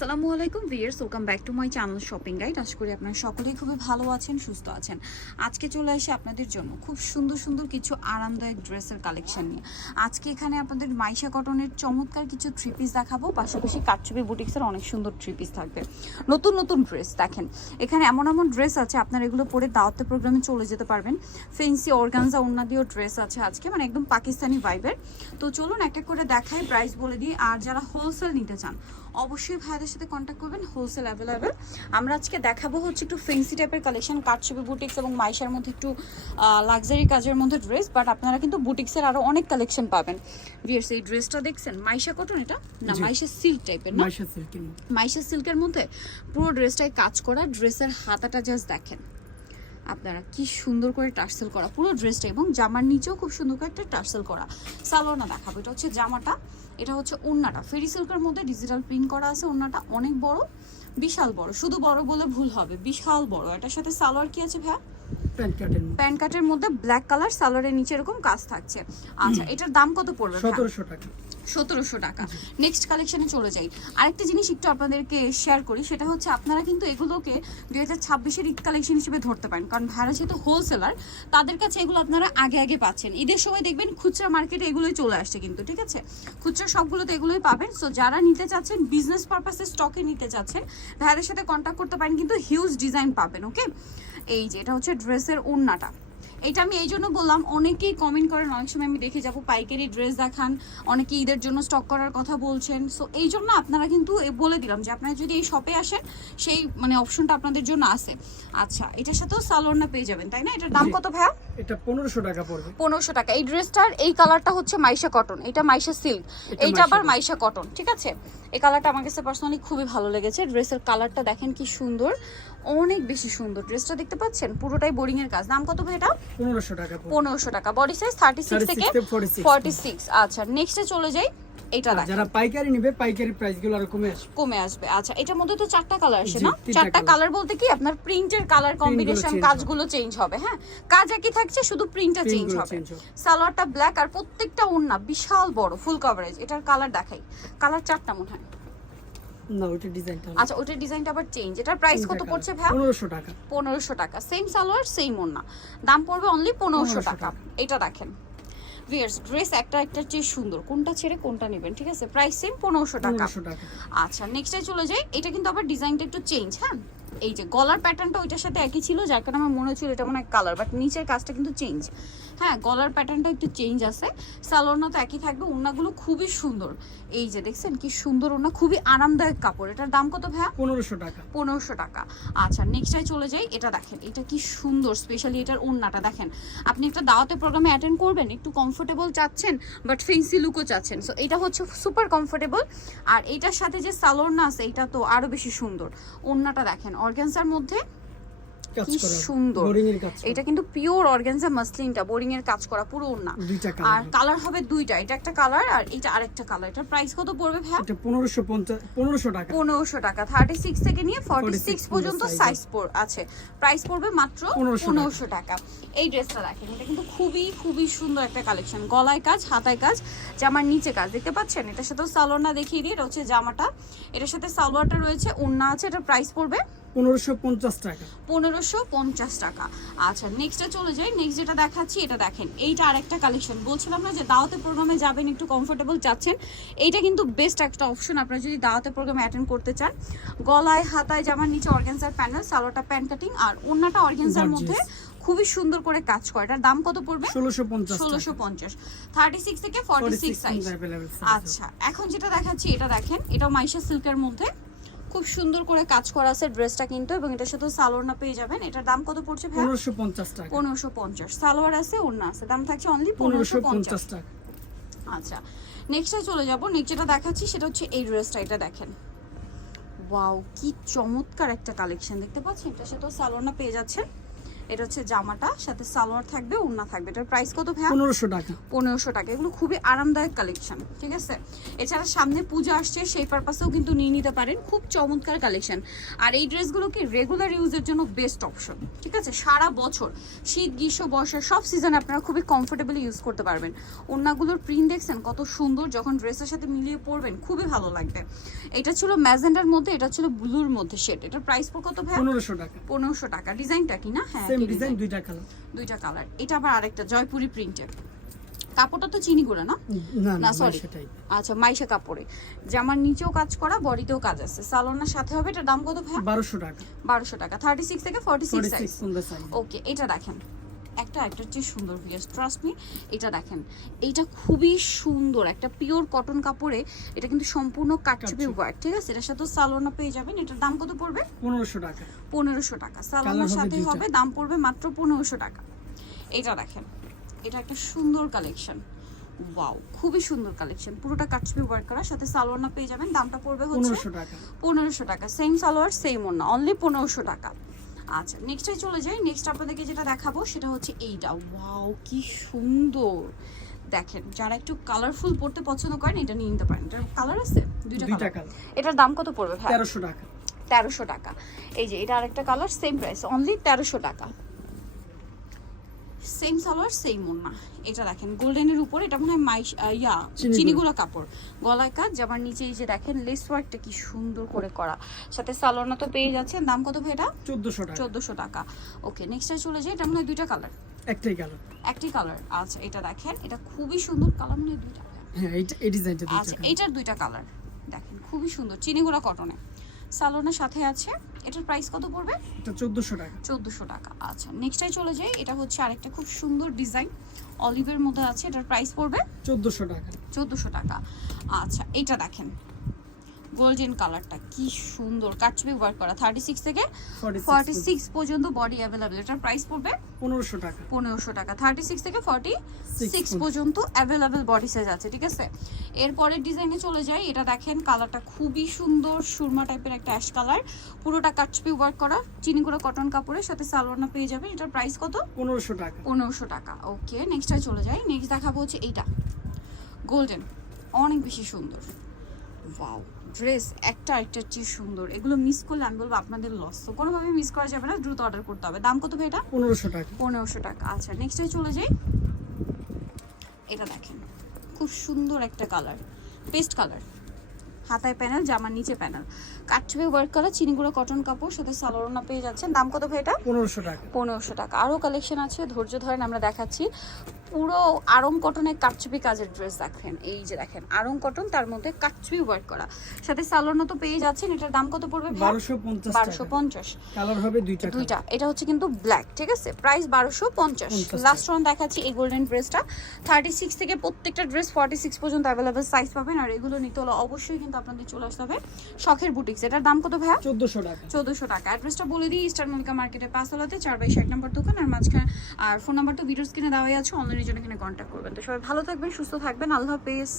আসসালামু আলাইকুম viewers welcome back to my channel shopping guide. আশা করি আপনারা সকলেই খুবই ভালো আছেন, সুস্থ আছেন। আজকে চলে আসে আপনাদের জন্য খুব সুন্দর সুন্দর কিছু আরামদায়ক ড্রেসের কালেকশন নিয়ে। আজকে এখানে আপনাদের মাইশা কটনের চমৎকার কিছু থ্রি পিস দেখাবো। পাশাপাশি কাটচুপি বুটিক্সের অনেক সুন্দর থ্রি পিস থাকবে। নতুন নতুন ড্রেস দেখেন। এখানে এমন এমন ড্রেস আছে, আপনারা এগুলো পরে দাওয়াতে প্রোগ্রামে চলে যেতে পারবেন। ফেন্সি অর্গানজা ওন্না দিয়েও ড্রেস আছে আজকে মানে একদম পাকিস্তানি ভাইবের তো চলুন এক এক করে দেখাই প্রাইস বলে দিই। আর যারা হোলসেল নিতে চান অবশ্যই ভাইদের সাথে কন্ট্যাক্ট করবেন হোলসেল অ্যাভেলেবেল আমরা আজকে দেখাবো হচ্ছে একটু ফেন্সি টাইপের কালেকশন কাটছবি বুটিক্স এবং মাইশার মধ্যে একটু লাক্সারি কাজের মধ্যে ড্রেস বাট আপনারা কিন্তু বুটিক্সের আরও অনেক কালেকশন পাবেন। ভিয়ার্স এই ড্রেসটা দেখছেন? মাইশা কটন এটা? না মাইশা সিল্ক টাইপের না? মাইশা সিল্কের মধ্যে। মাইশা সিল্কের মধ্যে পুরো ড্রেসটাই কাজ করা ড্রেসের হাতাটা জাস্ট দেখেন। আপনারা কি সুন্দর করে টার্সেল করা পুরো ড্রেসটা এবং জামার নিচেও খুব সুন্দর করে একটা টার্সেল করা। সালোয়ারটা দেখাবো এটা হচ্ছে জামাটা। এটা হচ্ছে ওন্নাটা ফেরি সিল্কের মধ্যে ডিজিটাল প্রিন্ট করা আছে ওন্নাটা অনেক বড় বিশাল বড়। শুধু বড় বলে ভুল হবে বিশাল বড়। এটার সাথে সালোয়ার কি আছে ভাইয়া? প্যান্ট কাটের মধ্যে। ব্ল্যাক কালার সালোয়ারের নিচে এরকম কাজ থাকছে। আচ্ছা এটার দাম কত পড়বে সতেরোশো টাকা। সতেরোশো টাকা। নেক্সট কালেকশনে চলে যাই। আরেকটা জিনিস একটু আপনাদেরকে শেয়ার করি, সেটা হচ্ছে আপনারা কিন্তু এগুলোকে দুই হাজার ছাব্বিশের ঈদ কালেকশন হিসেবে ধরতে পারেন। কারণ ভাড়া যেহেতু হোলসেলার তাদের কাছে এগুলো আপনারা আগে আগে পাচ্ছেন। ঈদের সময় দেখবেন খুচরা মার্কেটে এগুলোই চলে আসছে কিন্তু, ঠিক আছে? খুচরা সবগুলোতে এগুলোই পাবেন। সো যারা নিতে চাচ্ছেন বিজনেস পারপাসে স্টকে নিতে চাচ্ছেন, ভাইয়াদের সাথে কন্ট্যাক্ট করতে পারেন, কিন্তু হিউজ ডিজাইন পাবেন ওকে এই যে, এটা হচ্ছে ড্রেসের ওড়নাটা। এটা আমি এই জন্য বললাম অনেকেই কমেন্ট করেন অনেক সময় আমি দেখে যাব পাইকারি ড্রেস দেখান অনেকে ঈদের জন্য স্টক করার কথা বলছেন। সো এই জন্য আপনারা কিন্তু বলে দিলাম যে আপনারা যদি এই শপে আসেন সেই মানে অপশনটা আপনাদের জন্য আছে। আচ্ছা এটার সাথেও সালোয়ারনা পেয়ে যাবেন তাই না? এটার দাম কত ভাইয়া? এটা পনেরোশো টাকা পড়বে। পনেরোশো টাকা। এই ড্রেসটার এই কালারটা হচ্ছে মাইশা কটন এটা মাইশা সিল্ক এইটা আবার মাইশা কটন ঠিক আছে? এই কালারটা আমার কাছে পার্সোনালি খুবই ভালো লেগেছে ড্রেসের কালারটা দেখেন কি সুন্দর। অনেক বেশি সুন্দর ড্রেসটা দেখতে পাচ্ছেন? পুরোটাই বোরিং এর কাজ। দাম কত ভাই এটা? পনেরোশো টাকা পড়বে। পনেরোশো টাকা। বডি সাইজ থার্টি সিক্স 36 থেকে থেকে 46 ফর্টি সিক্স আচ্ছা নেক্সটে চলে যাই। এটা যারা পাইকারি নিবে পাইকারি প্রাইসগুলো আরও কমে আসবে। কমে আসবে। আচ্ছা এটার মধ্যে তো চারটা কালার আসে না? চারটা কালার বলতে কি আপনার প্রিন্টের কালার কম্বিনেশন কাজগুলো চেঞ্জ হবে হ্যাঁ? কাজ একই থাকছে শুধু প্রিন্টটা চেঞ্জ হবে। হবে। সালোয়ারটা ব্ল্যাক আর প্রত্যেকটা ওড়না বিশাল বড় ফুল কভারেজ এটার কালার দেখাই। কালার চারটা মনে হয়। না ওটা ডিজাইনটা আচ্ছা ওটার ডিজাইনটা আবার চেঞ্জ এটার প্রাইস কত পড়ছে ভাই 1500 টাকা। পনেরোশো টাকা। সেম সালোয়ার সেম ওন্না দাম পড়বে অনলি পনেরোশো 1500 টাকা। এটা দেখেন। ভিয়ার্স ড্রেস একটা একটা চেয়ে সুন্দর। কোনটা ছেড়ে কোনটা নেবেন ঠিক আছে? প্রাইস সেম পনেরোশো টাকা। আচ্ছা নেক্সটে চলে যাই। এটা কিন্তু আবার ডিজাইনটা একটু চেঞ্জ হ্যাঁ? এই যে গলার প্যাটার্নটা ওইটার সাথে একই ছিল যার কারণে আমার মনে হচ্ছিল এটা মনে হয় কালার বাট নিচের কাজটা কিন্তু চেঞ্জ হ্যাঁ গলার প্যাটার্নটা একটু চেঞ্জ আছে। সালোয়ারনা তো একই থাকবে ওড়নাগুলো খুবই সুন্দর। এই যে দেখছেন কি সুন্দর ওড়না খুবই আরামদায়ক কাপড়। এটার দাম কত ভাইয়া? পনেরোশো টাকা। পনেরোশো টাকা। আচ্ছা নেক্সটে চলে যাই এটা দেখেন এটা কি সুন্দর স্পেশালি এটার ওড়নাটা দেখেন। আপনি একটা দাওয়াতে প্রোগ্রামে অ্যাটেন্ড করবেন একটু কমফোর্টেবল চাচ্ছেন বাট ফেন্সি লুকও চাচ্ছেন। সো এটা হচ্ছে সুপার কমফোর্টেবল আর এটার সাথে যে সালোয়ারনা আছে এটা তো আরও বেশি সুন্দর। ওড়নাটা দেখেন অর্গানজার মধ্যে? কি সুন্দর। এটা কিন্তু পিওর অর্গানজা মাসলিনটা বোরিং এর কাজ করা পুরো আর কালার হবে দুইটা এটা একটা কালার আর এটা আরেকটা কালার এটার প্রাইস কত পড়বে ভাই এটা টাকা। টাকা থার্টি সিক্স থেকে নিয়ে ফর্টি 46 সিক্স পর্যন্ত সাইজ আছে। প্রাইস পড়বে মাত্র 1500 পনেরোশো টাকা। এই ড্রেসটা দেখেন এটা কিন্তু খুবই খুবই সুন্দর একটা কালেকশন গলায় কাজ হাতায় কাজ জামার নিচে কাজ দেখতে পাচ্ছেন? এটার সাথেও সালোয়ারটা দেখিয়ে দিই এটা হচ্ছে জামাটা। এটার সাথে সালোয়ারটা রয়েছে ওড়না আছে এটা প্রাইস পড়বে পনেরোশো পঞ্চাশ টাকা। পনেরোশো পঞ্চাশ টাকা। আচ্ছা নেক্সটে চলে যাই। নেক্সট যেটা দেখাচ্ছি এটা দেখেন। এইটা আরেকটা কালেকশন বলছিলাম না যে দাওয়াতে প্রোগ্রামে যাবেন একটু কমফোর্টেবল চাচ্ছেন এইটা কিন্তু বেস্ট একটা অপশন আপনারা যদি দাওয়াতে প্রোগ্রামে অ্যাটেন্ড করতে চান গলায় হাতায় জামার নিচে প্যানেল প্যান্ট কাটিং আর অন্যটা মধ্যে খুবই সুন্দর করে কাজ করে। এটার দাম কত পড়বে? ষোলোশো পঞ্চাশ ষোলোশো পঞ্চাশ। থার্টি সিক্স থেকে ফর্টি সিক্স সাইজ আচ্ছা এখন যেটা দেখাচ্ছি এটা দেখেন। এটাও মাইশা সিল্কের মধ্যে। খুব সুন্দর করে কাজ করা আছে ড্রেসটা কিন্তু এবং এটা শুধু সালোয়ার পেয়ে যাবেন। এটার দাম কত পড়ছে ভাই পনেরোশো পঞ্চাশ টাকা। পনেরোশো পঞ্চাশ। সালোয়ার আছে ওড়না আছে দাম থাকছে অনলি পনেরোশো পনেরোশো পঞ্চাশ পঞ্চাশ টাকা। আচ্ছা নেক্সটে চলে যাব। নেক্সট যেটা দেখাচ্ছি সেটা হচ্ছে এই ড্রেসটা এটা দেখেন। ওয়াও কি চমৎকার একটা কালেকশন দেখতে পাচ্ছেন? এটা সাথে সালোয়ারটা পেয়ে যাচ্ছেন। এটা হচ্ছে জামাটা সাথে সালোয়ার থাকবে ওড়না থাকবে। এটার প্রাইস কত ভাইয়া? পনেরোশো টাকা। পনেরোশো টাকা। এগুলো খুবই আরামদায়ক কালেকশন ঠিক আছে? এছাড়া সামনে পূজা আসছে সেই পারপাসেও কিন্তু নিয়ে নিতে পারেন। খুব চমৎকার কালেকশন আর এই ড্রেসগুলো কি রেগুলার ইউজের জন্য বেস্ট অপশন ঠিক আছে? সারা বছর শীত গ্রীষ্ম বর্ষা সব সিজন আপনারা খুবই কমফোর্টেবলি ইউজ করতে পারবেন। ওড়নাগুলোর প্রিন্ট দেখছেন? কত সুন্দর যখন ড্রেসের সাথে মিলিয়ে পরবেন খুবই ভালো লাগবে। এটা ছিল ম্যাজেন্ডার মধ্যে এটা ছিল ব্লুর মধ্যে শেড এটার প্রাইস কত ভাই পনেরোশো টাকা। পনেরোশো টাকা। ডিজাইনটা কি না? হ্যাঁ ডিজাইন দুইটা কালার দুইটা কালার এটা আবার আরেকটা জয়পুরি প্রিন্টের কাপড়টা তো চিনি করে না? না। সেটাই আচ্ছা মাইশা কাপড়ে। জামার নিচেও কাজ করা বডিতেও কাজ আছে। সালোনার সাথে হবে এটার দাম কত ভাই বারোশো টাকা। বারোশো টাকা। থার্টি সিক্স থেকে ফর্টি সিক্স ওকে এটা দেখেন একটা একটা চেয়ে সুন্দর ভিয়াস ট্রাস্ট মি এটা দেখেন। এইটা খুবই সুন্দর। একটা পিওর কটন কাপড়ে এটা কিন্তু সম্পূর্ণ কাটছবি। ওয়ার্ক ঠিক আছে? এটার সাথে সালোনা পেয়ে যাবেন। এটার দাম কত পড়বে? পনেরোশো টাকা। পনেরোশো টাকা। সালোনার সাথে হবে দাম পড়বে মাত্র পনেরোশো টাকা। এটা দেখেন। এটা একটা সুন্দর কালেকশন ওয়াও খুবই সুন্দর কালেকশন পুরোটা কাটছবি ওয়ার্ক করা। সাথে সালোয়ার না পেয়ে যাবেন। দামটা পড়বে হচ্ছে পনেরোশো টাকা। পনেরোশো টাকা। সেম সালোয়ার সেম ওনা অনলি পনেরোশো টাকা। আচ্ছা নেক্সটে চলে যাই। নেক্সট আপনাদেরকে যেটা দেখাবো সেটা হচ্ছে এইটা। ওয়াও কি সুন্দর। দেখেন যারা একটু কালারফুল পড়তে পছন্দ করেন এটা নিয়ে নিতে পারেন। এটার কালার আছে? দুইটা কালার এটার দাম কত পড়বে ভাই? তেরোশো টাকা। তেরোশো টাকা। এই যে এটা আরেকটা কালার সেম প্রাইস অনলি তেরোশো টাকা। সেম সালোয়ার সেম ওন্না এটা দেখেন গোল্ডেনের উপর এটা মনে হয় মাই ইয়া চিনিগুলো। কাপড়। গলায় কাজ যাবার নিচে এই যে দেখেন লেস ওয়ার্কটা কি সুন্দর করে করা। সাথে সালোয়ারনা তো পেয়ে যাচ্ছেন। দাম কত ভাই এটা? চোদ্দোশো টাকা। চোদ্দোশো টাকা। ওকে নেক্সট নেক্সটে চলে যাই। এটা মনে হয় দুইটা কালার একটাই কালার একটি কালার আচ্ছা এটা দেখেন এটা খুবই সুন্দর কালার মনে হয় দুইটা। হ্যাঁ এই ডিজাইনটা দুইটা আচ্ছা এইটার দুইটা কালার দেখেন খুবই সুন্দর। চিনিগুলা কটনে সালোনার সাথে আছে। এটার প্রাইস কত পড়বে? এটা চোদ্দোশো টাকা। চোদ্দোশো টাকা। আচ্ছা নেক্সটটাই চলে যাই। এটা হচ্ছে আরেকটা খুব সুন্দর ডিজাইন অলিভের মধ্যে আছে এটার প্রাইস পড়বে? চোদ্দোশো টাকা। চোদ্দোশো টাকা। আচ্ছা এটা দেখেন। গোল্ডেন কালারটা কি সুন্দর। কাটছবি ওয়ার্ক করা? থার্টি সিক্স থেকে ফর্টি সিক্স পর্যন্ত বডি অ্যাভেলেবেল এটার প্রাইস পড়বে পনেরোশো টাকা। পনেরোশো টাকা। থার্টি সিক্স থেকে ফর্টি সিক্স পর্যন্ত। অ্যাভেলেবেল বডি সাইজ আছে ঠিক আছে? এরপরের ডিজাইনে চলে যাই। এটা দেখেন কালারটা খুবই সুন্দর সুরমা টাইপের একটা অ্যাশ কালার পুরোটা কাটছবি ওয়ার্ক করা? চিনি করে কটন কাপড়ের সাথে সালোয়ারনা পেয়ে যাবেন এটার প্রাইস কত? পনেরোশো টাকা। পনেরোশো টাকা। ওকে নেক্সটটা চলে যাই। নেক্সট দেখাবো হচ্ছে এইটা। গোল্ডেন অনেক বেশি সুন্দর। ওয়াও ড্রেস একটা একটা চেয়ে সুন্দর। এগুলো মিস করলে আমি বলব আপনাদের লস তো কোনোভাবে মিস করা যাবে না দ্রুত অর্ডার করতে হবে। দাম কত এটা? পনেরোশো টাকা। পনেরোশো টাকা। আচ্ছা নেক্সটে চলে যাই। এটা দেখেন খুব সুন্দর একটা কালার পেস্ট কালার হাতায় প্যানেল জামার নিচে প্যানেল কাটছবি ওয়ার্ক করা চিনিগুলো কটন কাপড় সাথে সালোয়ারনা পেয়ে যাচ্ছেন। দাম কত ভাই এটা? পনেরোশো টাকা। পনেরোশো টাকা। আরও কালেকশন আছে ধৈর্য ধরেন আমরা দেখাচ্ছি। পুরো আরং কটনের কাটছবি কাজের ড্রেস দেখেন এই যে দেখেন আরং কটন তার মধ্যে কাটছবি ওয়ার্ক করা। সাথে সালোয়ারনা তো পেয়ে যাচ্ছেন এটার দাম কত পড়বে বারোশো পঞ্চাশ বারোশো টাকা পঞ্চাশ। কালার হবে দুইটা দুইটা। এটা হচ্ছে কিন্তু ব্ল্যাক ঠিক আছে? প্রাইস বারোশো পঞ্চাশ। 50 লাস্ট রাউন্ড দেখাচ্ছি এই গোল্ডেন ড্রেসটা থার্টি সিক্স থেকে প্রত্যেকটা ড্রেস ফর্টি সিক্স পর্যন্ত অ্যাভেলেবেল সাইজ পাবেন আর এগুলো নিতে হলে অবশ্যই কিন্তু আপনাদের চলে আসতে হবে শখের বুটিক্স এটার দাম কত ভাইয়া? চোদ্দোশো টাকা। চোদ্দোশো টাকা। অ্যাড্রেসটা বলে দিই ইস্টার মল্লিকা মার্কেটের পাঁচতলাতে চার বাই ষাট নম্বর দোকান আর মাঝখানে আর ফোন নাম্বার তো ভিডিওস কিনে দেওয়াই আছে অনলাইনের জন্য এখানে কন্ট্যাক্ট করবেন। তো সবাই ভালো থাকবেন সুস্থ থাকবেন। আল্লাহ হাফেজ।